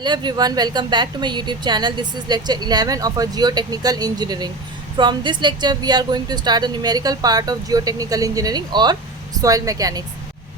Hello everyone, welcome back to my YouTube channel. This is lecture 11 of our geotechnical engineering. From this lecture we are going to start the numerical part of geotechnical engineering or soil mechanics.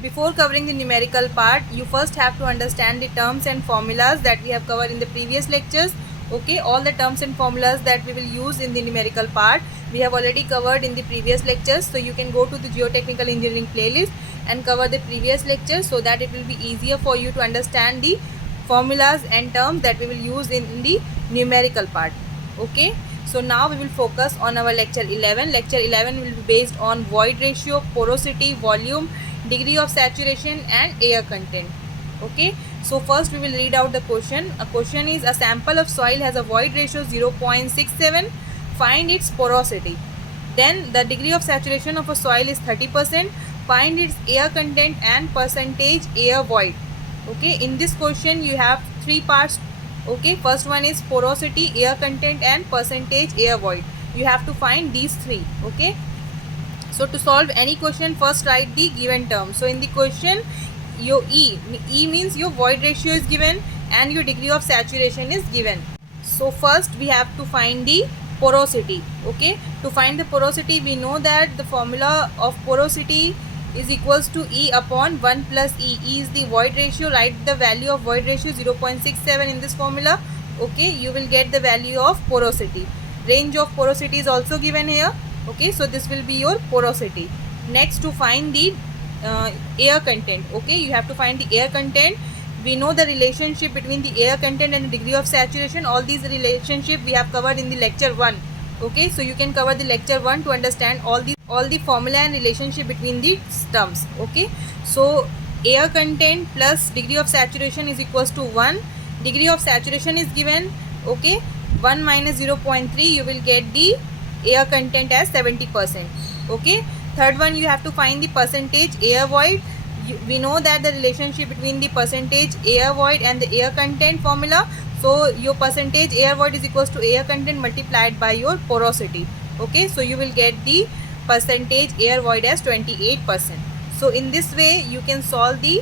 Before covering the numerical part, you first have to understand the terms and formulas that we have covered in the previous lectures. Okay, all the terms and formulas that we will use in the numerical part we have already covered in the previous lectures, so you can go to the geotechnical engineering playlist and cover the previous lectures so that it will be easier for you to understand the formulas and terms that we will use in the numerical part. Okay, so now we will focus on our lecture 11. Lecture 11 will be based on void ratio, porosity, volume, degree of saturation and air content. Okay, so first we will read out the question. A question is: a sample of soil has a void ratio 0.67, find its porosity. Then the degree of saturation of a soil is 30%, find its air content and percentage air void. Okay, in this question you have three parts. Okay, first one is porosity, air content and percentage air void. You have to find these three. Okay, so to solve any question, first write the given term. So in the question, your E means your void ratio is given and your degree of saturation is given. So first we have to find the porosity. Okay, to find the porosity, we know that the formula of porosity is equals to E upon 1 plus E. E is the void ratio. Write the value of void ratio 0.67 in this formula. Okay, you will get the value of porosity. Range of porosity is also given here. Okay, so this will be your porosity. Next, to find the air content. Okay, you have to find the air content. We know the relationship between the air content and the degree of saturation. All these relationship we have covered in the lecture 1. Okay, so you can cover the lecture 1 to understand all the formula and relationship between the terms. Okay, so air content plus degree of saturation is equals to 1. Degree of saturation is given. Okay, 1 minus 0.3, you will get the air content as 70%. Okay, third one, you have to find the percentage air void. We know that the relationship between the percentage air void and the air content formula. So your percentage air void is equals to air content multiplied by your porosity. Okay, so you will get the percentage air void as 28%. So in this way you can solve the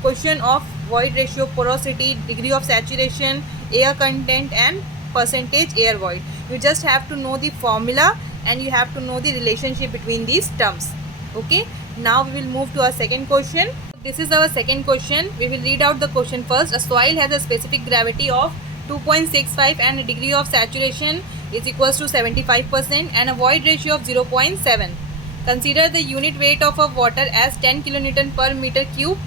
question of void ratio, porosity, degree of saturation, air content and percentage air void. You just have to know the formula and you have to know the relationship between these terms. Okay, now we will move to our second question. This is our second question. We will read out the question first. A soil has a specific gravity of 2.65 and a degree of saturation is equals to 75% and a void ratio of 0.7. Consider the unit weight of a water as 10 kilonewton per meter cube.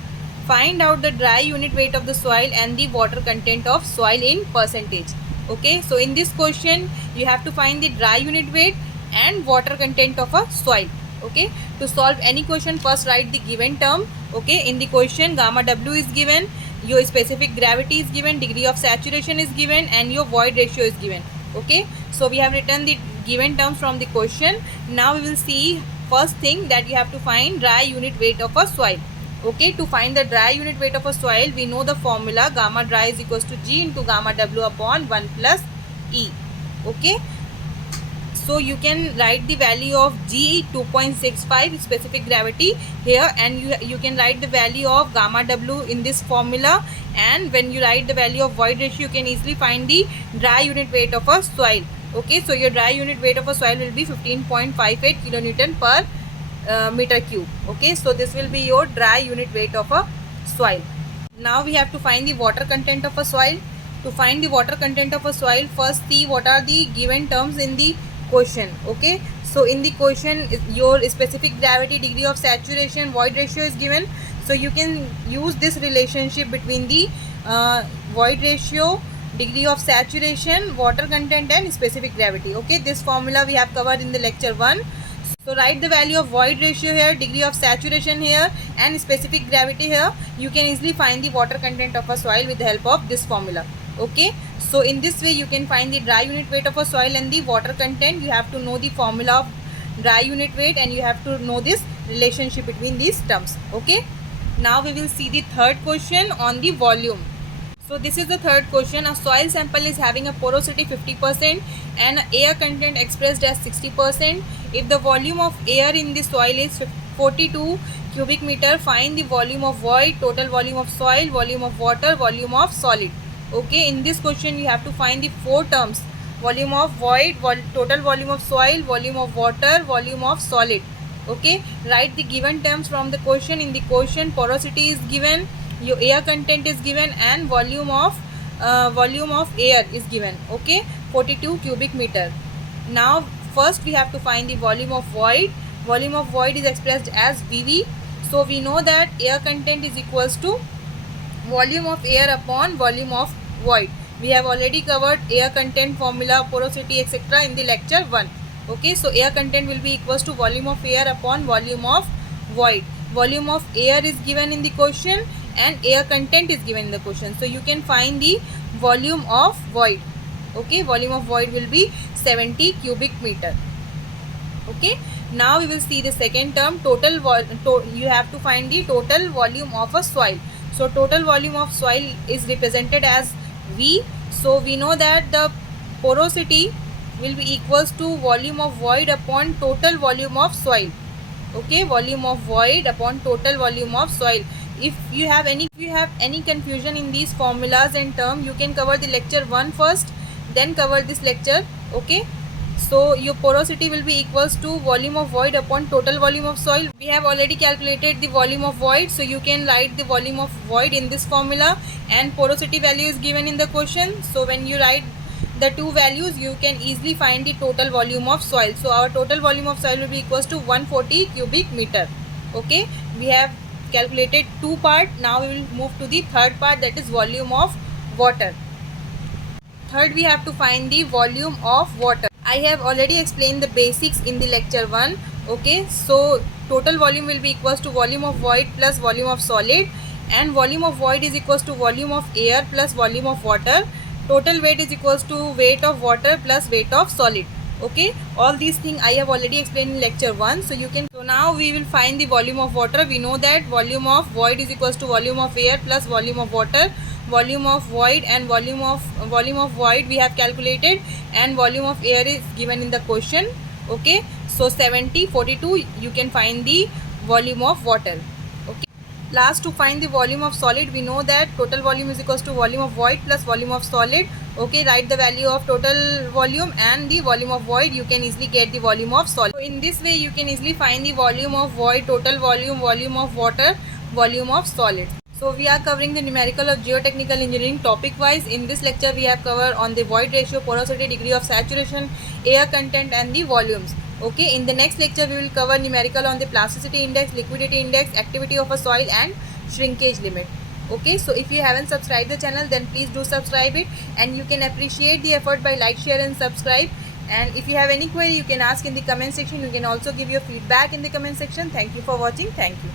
Find out the dry unit weight of the soil and the water content of soil in percentage. Okay, so in this question you have to find the dry unit weight and water content of a soil. Okay, to solve any question, first write the given term. Okay, in the question gamma W is given, your specific gravity is given, degree of saturation is given and your void ratio is given. Okay, so we have written the given terms from the question. Now we will see first thing that you have to find dry unit weight of a soil. Okay, to find the dry unit weight of a soil, we know the formula gamma dry is equals to G into gamma W upon 1 plus E. Okay, so you can write the value of G 2.65 specific gravity here, and you can write the value of gamma W in this formula, and when you write the value of void ratio you can easily find the dry unit weight of a soil. Okay, so your dry unit weight of a soil will be 15.58 kilonewton per meter cube. Okay, so this will be your dry unit weight of a soil. Now we have to find the water content of a soil. To find the water content of a soil, first see what are the given terms in the question. Okay, so in the question your specific gravity, degree of saturation, void ratio is given. So you can use this relationship between the void ratio, degree of saturation, water content and specific gravity. Okay, this formula we have covered in the lecture 1. So write the value of void ratio here, degree of saturation here and specific gravity here. You can easily find the water content of a soil with the help of this formula. Okay, so in this way you can find the dry unit weight of a soil and the water content. You have to know the formula of dry unit weight and you have to know this relationship between these terms. Okay, now we will see the third question on the volume. So this is the third question. A soil sample is having a porosity 50% and air content expressed as 60%. If the volume of air in the soil is 42 cubic meter. Find the volume of void, total volume of soil, volume of water, volume of solid. Okay, in this question you have to find the four terms: volume of void, total volume of soil, volume of water, volume of solid. Okay, write the given terms from the question. In the question, porosity is given, your air content is given, and volume of air is given. Okay, 42 cubic meter. Now first we have to find the volume of void. Volume of void is expressed as VV. So we know that air content is equals to volume of air upon volume of void. We have already covered air content formula, porosity, etc. in the lecture 1. Okay, so air content will be equals to volume of air upon volume of void. Volume of air is given in the question and air content is given in the question. So you can find the volume of void. Okay, volume of void will be 70 cubic meter. Okay, now we will see the second term, you have to find the total volume of a soil. So total volume of soil is represented as V. So we know that the porosity will be equals to volume of void upon total volume of soil. Okay, volume of void upon total volume of soil. If you have any confusion in these formulas and term, you can cover the lecture 1 first, then cover this lecture. Okay, so your porosity will be equals to volume of void upon total volume of soil. We have already calculated the volume of void, so you can write the volume of void in this formula, and porosity value is given in the question. So when you write the two values, you can easily find the total volume of soil. So our total volume of soil will be equals to 140 cubic meter. Okay, we have calculated two part. Now we will move to the third part, that is volume of water. Third, we have to find the volume of water. I have already explained the basics in the lecture 1. Okay, so total volume will be equals to volume of void plus volume of solid, and volume of void is equals to volume of air plus volume of water. Total weight is equals to weight of water plus weight of solid. Okay, all these things I have already explained in lecture 1. So now we will find the volume of water. We know that volume of void is equals to volume of air plus volume of water. Volume of void and volume of void we have calculated, and volume of air is given in the question. Okay, so 70, 42, you can find the volume of water. Okay, last, to find the volume of solid, we know that total volume is equals to volume of void plus volume of solid. Okay, write the value of total volume and the volume of void, you can easily get the volume of solid. So in this way you can easily find the volume of void, total volume, volume of water, volume of solid. So we are covering the numerical of geotechnical engineering topic wise. In this lecture we have covered on the void ratio, porosity, degree of saturation, air content and the volumes. Okay, in the next lecture we will cover numerical on the plasticity index, liquidity index, activity of a soil and shrinkage limit. Okay, so if you haven't subscribed the channel, then please do subscribe it, and you can appreciate the effort by like, share and subscribe. And if you have any query, you can ask in the comment section. You can also give your feedback in the comment section. Thank you for watching. Thank you.